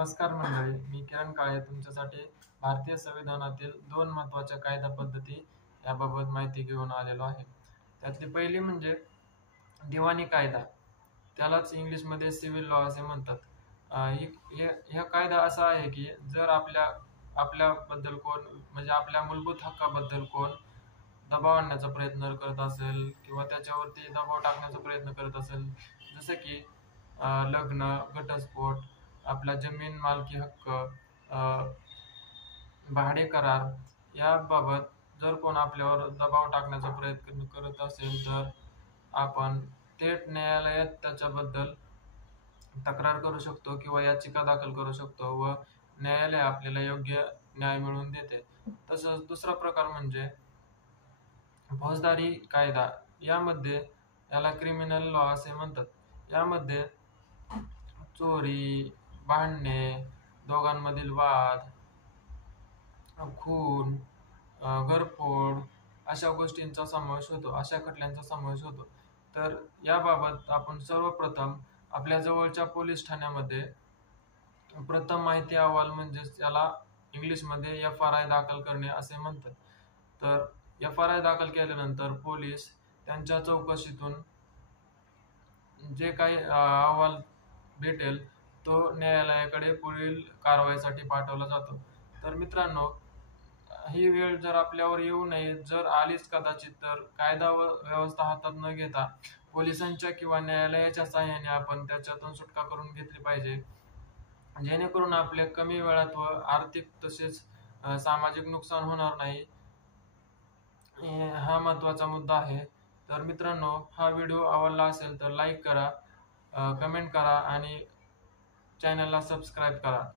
नमस्कार मंडळी, मी किरण काळे तुमच्यासाठी भारतीय संविधानातील दोन महत्त्वाच्या कायदा पद्धती याबाबत माहिती घेऊन आलेलो आहे. त्यातली पहिली म्हणजे दिवाणी कायदा, त्यालाच इंग्लिशमध्ये सिव्हिल लॉ असे म्हणतात. हा कायदा असा आहे की जर आपल्याबद्दल कोण म्हणजे आपल्या मूलभूत हक्काबद्दल कोण दबाव आणण्याचा प्रयत्न करत असेल किंवा त्याच्यावरती दबाव टाकण्याचा प्रयत्न करत असेल, जसं की लग्न, घटस्फोट, आपला जमीन मालकी हक्क, भाडे करार याबाबत जर कोण आपल्यावर दबाव टाकण्याचा प्रयत्न करत असेल तर आपण थेट न्यायालयात त्याच्याबद्दल तक्रार करू शकतो किंवा याचिका दाखल करू शकतो व न्यायालय आपल्याला योग्य न्याय मिळवून देते. तसंच दुसरा प्रकार म्हणजे फौजदारी कायदा. याला क्रिमिनल लॉ असे म्हणतात. यामध्ये चोरी, भांडणे, दोघांमधील वाद, खून, घरफोड अशा गोष्टींचा समावेश होतो, अशा खटल्यांचा समावेश होतो. तर याबाबत आपण सर्वप्रथम आपल्या जवळच्या पोलीस ठाण्यामध्ये प्रथम माहिती अहवाल म्हणजेच त्याला इंग्लिशमध्ये FRI दाखल करणे असे म्हणतात. तर FRI दाखल केल्यानंतर पोलीस त्यांच्या चौकशीतून जे काही अहवाल भेटेल तो न्यायालयाकडे पुढील कारवाईसाठी पाठवला जातो. तर मित्रांनो, ही वेळ जर आपल्यावर येऊ नये, जर आलीच कदाचित, तर कायदा व व्यवस्था हातात न घेता पोलिसांच्या किंवा न्यायालयाच्या सहाय्याने आपण त्याच्यातून सुटका करून घेतली पाहिजे, जेणेकरून आपले कमी वेळात व आर्थिक तसेच सामाजिक नुकसान होणार नाही. हा महत्त्वाचा मुद्दा आहे. तर मित्रांनो, हा व्हिडिओ आवडला असेल तर लाईक करा, कमेंट करा आणि चॅनलला सबस्क्राईब करा.